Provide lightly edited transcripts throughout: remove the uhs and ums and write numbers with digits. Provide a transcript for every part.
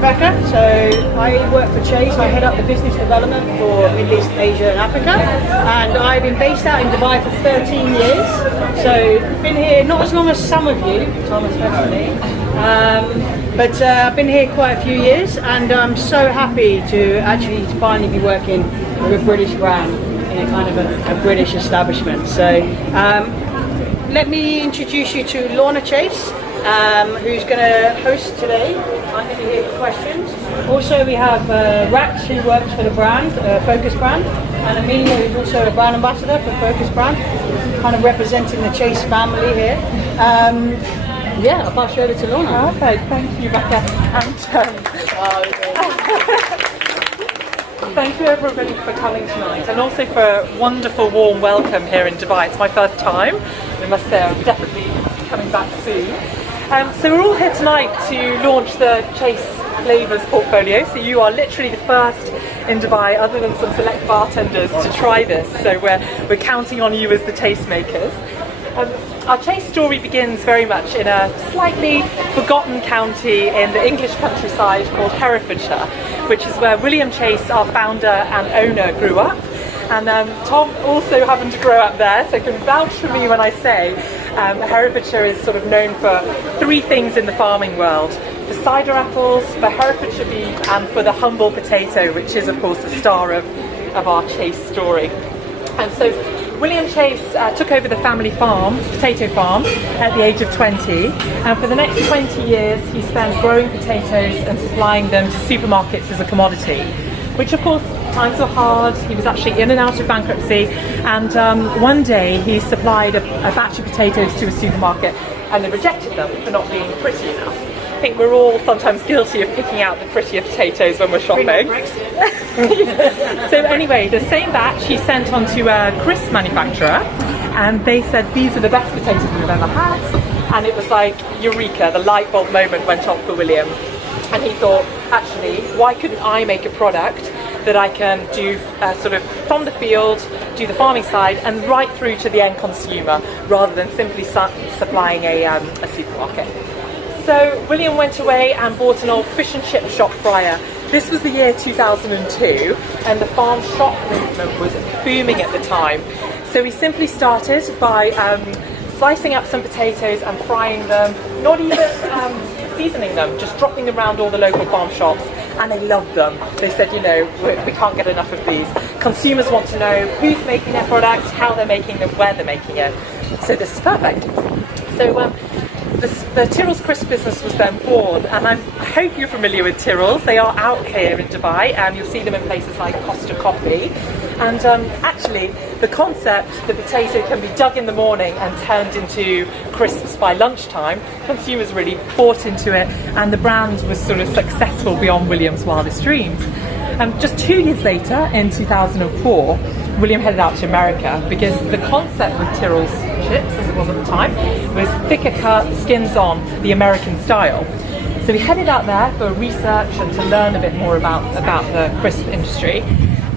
Rebecca. So I work for Chase. I head up the business development for Middle East, Asia and Africa. And I've been based out in Dubai for 13 years. So been here not as long as some of you, Tom especially, but I've been here quite a few years, and I'm so happy to actually finally be working with a British brand in a kind of a British establishment. So let me introduce you to Lorna Chase, who's going to host today. I'm going to hear questions. Also we have Rax, who works for the brand, Focus brand, and Amelia, who's also a brand ambassador for Focus brand, kind of representing the Chase family here. Yeah, I'll pass you over to Lorna. Perfect, thank you, Becca. And thank you everybody for coming tonight, and also for a wonderful warm welcome here in Dubai. It's my first time. I must say I'm definitely coming back soon. So we're all here tonight to launch the Chase Flavours portfolio. So you are literally the first in Dubai, other than some select bartenders, to try this. So we're counting on you as the tastemakers. Our Chase story begins very much in a slightly forgotten county in the English countryside called Herefordshire, which is where William Chase, our founder and owner, grew up. And Tom also happened to grow up there, so can vouch for me when I say Herefordshire is sort of known for three things in the farming world: for cider apples, for Herefordshire beef, and for the humble potato, which is of course the star of our Chase story. And so William Chase took over the family farm, potato farm, at the age of 20, and for the next 20 years he spent growing potatoes and supplying them to supermarkets as a commodity, which of course times were hard. He was actually in and out of bankruptcy, and one day he supplied a batch of potatoes to a supermarket and they rejected them for not being pretty enough. I think we're all sometimes guilty of picking out the prettier potatoes when we're shopping. So anyway, the same batch he sent on to a crisp manufacturer, and they said these are the best potatoes we've ever had, and it was like eureka, the light bulb moment went off for William, and he thought, actually, why couldn't I make a product that I can do sort of from the field, do the farming side, and right through to the end consumer, rather than simply supplying a supermarket. So William went away and bought an old fish and chip shop fryer. This was the year 2002, and the farm shop movement was booming at the time. So he simply started by slicing up some potatoes and frying them, not even seasoning them, just dropping them around all the local farm shops, and they loved them. They said, you know, we can't get enough of these. Consumers want to know who's making their products, how they're making them, where they're making it. So this is perfect. So the Tyrrell's Crisp business was then born, and I hope you're familiar with Tyrrell's. They are out here in Dubai, and you'll see them in places like Costa Coffee. And actually, the concept, the potato can be dug in the morning and turned into crisps by lunchtime. Consumers really bought into it, and the brand was sort of successful beyond William's wildest dreams. Just 2 years later, in 2004, William headed out to America, because the concept with Tyrrell's chips, as it was at the time, was thicker cut, skins on, the American style. So he headed out there for research and to learn a bit more about the crisp industry.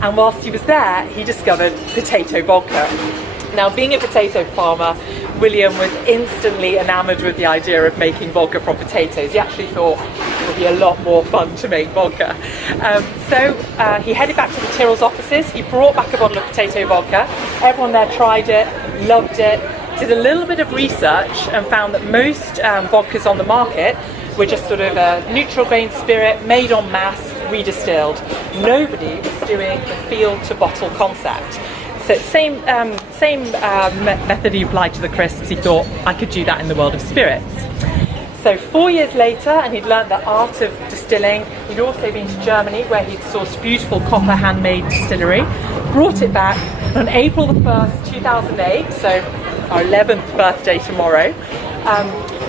And whilst he was there, he discovered potato vodka. Now, being a potato farmer, William was instantly enamoured with the idea of making vodka from potatoes. He actually thought it would be a lot more fun to make vodka. So he headed back to the Tyrrell's offices. He brought back a bottle of potato vodka. Everyone there tried it, loved it, did a little bit of research and found that most vodkas on the market were just sort of a neutral grain spirit made en masse, redistilled. Nobody was doing the field to bottle concept. So same method he applied to the crisps. He thought, I could do that in the world of spirits. So 4 years later, and he'd learnt the art of distilling. He'd also been to Germany, where he'd sourced beautiful copper handmade distillery, brought it back on April the 1st, 2008, so our 11th birthday tomorrow.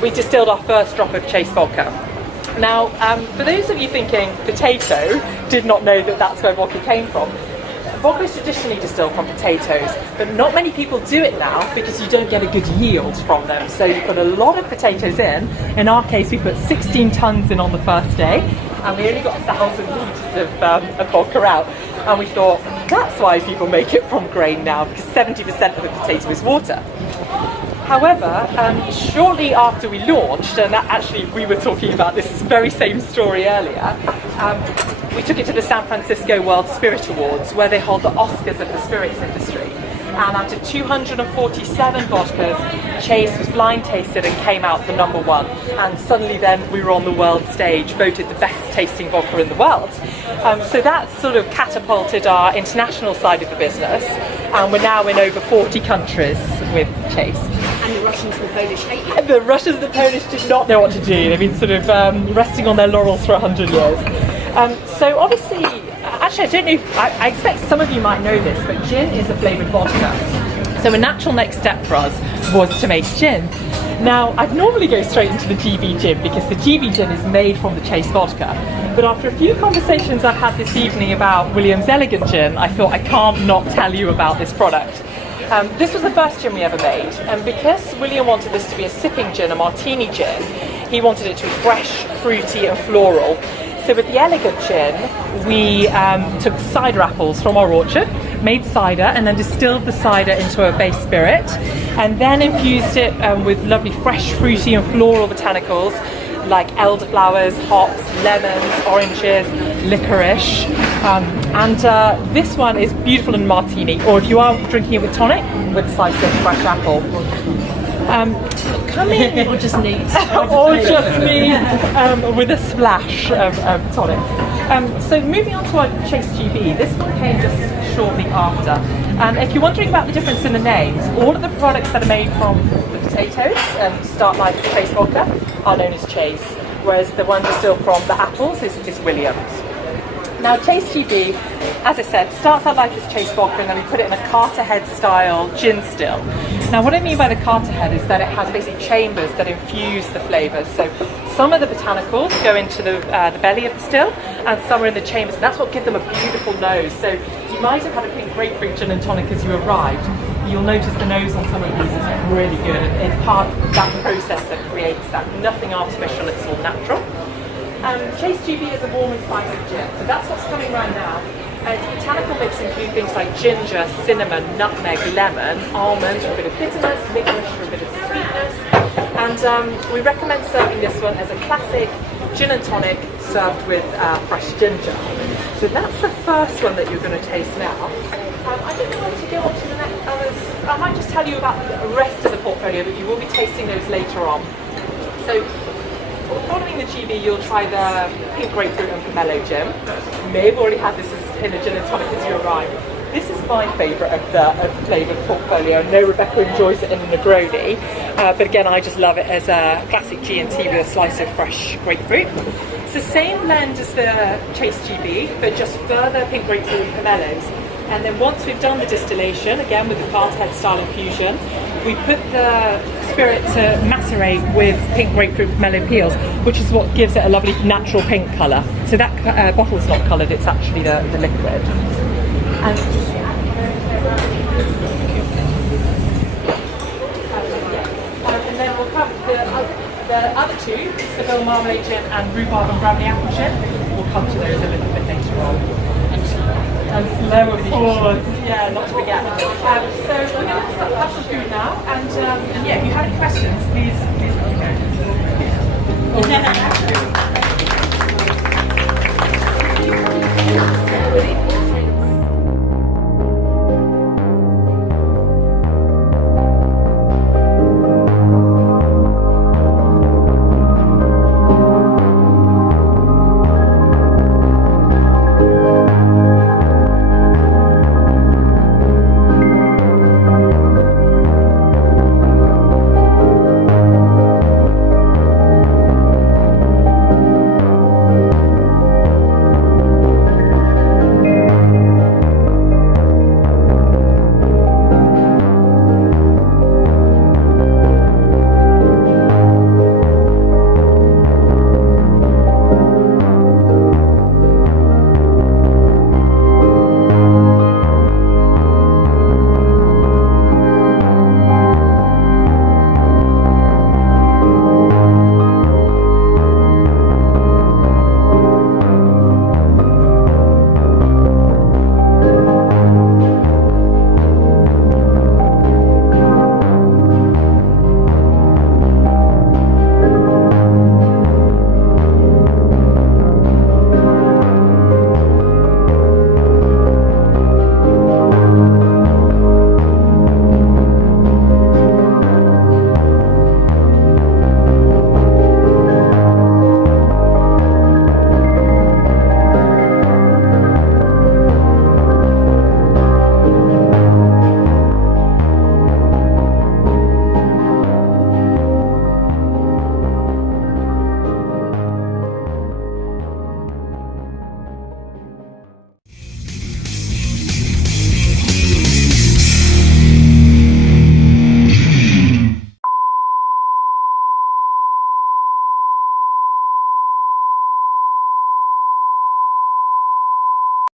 We distilled our first drop of Chase vodka. Now, for those of you thinking potato, did not know that that's where vodka came from. Vodka is traditionally distilled from potatoes, but not many people do it now because you don't get a good yield from them. So you put a lot of potatoes in. In our case, we put 16 tons in on the first day, and we only got 1,000 litres of vodka out. And we thought, that's why people make it from grain now, because 70% of the potato is water. However, shortly after we launched, and that actually we were talking about this very same story earlier, we took it to the San Francisco World Spirit Awards, where they hold the Oscars of the spirits industry. And out of 247 vodkas, Chase was blind tasted and came out the #1. And suddenly then we were on the world stage, voted the best tasting vodka in the world. So that sort of catapulted our international side of the business. And we're now in over 40 countries with Chase. And the Russians and the Polish hate you. The Russians and the Polish did not know what to do. They've been sort of resting on their laurels for 100 years. So obviously, actually I don't know if, I expect some of you might know this, but gin is a flavoured vodka. So a natural next step for us was to make gin. Now, I'd normally go straight into the GB gin because the GB gin is made from the Chase vodka. But after a few conversations I've had this evening about William's Elegant Gin, I thought I can't not tell you about this product. This was the first gin we ever made, and because William wanted this to be a sipping gin, a martini gin, he wanted it to be fresh, fruity and floral. So with the Elegant Gin, we took cider apples from our orchard, made cider and then distilled the cider into a base spirit, and then infused it with lovely fresh, fruity and floral botanicals like elderflowers, hops, lemons, oranges, licorice. And this one is beautiful in martini, or if you are drinking it with tonic, with a slice of fresh apple. Come in, or just neat. Or just me with a splash of tonic. So moving on to our Chase GB, this one came just shortly after. If you're wondering about the difference in the names, all of the products that are made from the potatoes, start like Chase vodka, are known as Chase, whereas the one distilled from the apples is Williams. Now Chase GB, as I said, starts out like this Chase vodka and then we put it in a Carter head style gin still. Now what I mean by the Carter head is that it has basically chambers that infuse the flavours. So some of the botanicals go into the belly of the still and some are in the chambers, and that's what gives them a beautiful nose. So you might have had a pink grapefruit gin and tonic as you arrived. You'll notice the nose on some of these is really good. It's part of that process that creates that. Nothing artificial, it's all natural. Chase GB is a warm and spicy gin, so that's what's coming right now. Its botanical mix include things like ginger, cinnamon, nutmeg, lemon, almond for a bit of bitterness, licorice for a bit of sweetness, and we recommend serving this one as a classic gin and tonic served with fresh ginger. So that's the first one that you're going to taste now. I don't know whether to go on to the next others. I might just tell you about the rest of the portfolio, but you will be tasting those later on. So following the GB, you'll try the pink grapefruit and pomelo gin. You may have already had this in a gin and tonic as you arrived. This is my favourite of the flavoured portfolio. I know Rebecca enjoys it in a Negroni, but again I just love it as a classic G&T with a slice of fresh grapefruit. It's the same blend as the Chase GB, but just further pink grapefruit and pomelos. And then once we've done the distillation, again with the Carter head style infusion, we put the spirit to macerate with pink grapefruit pomelo peels, which is what gives it a lovely natural pink colour. So that bottle's not coloured, it's actually the liquid. And then we'll come the other two, Seville marmalade gin and rhubarb and brownie apple gin. We'll come to those a little bit later on. And slow, of course, yeah, not to forget. So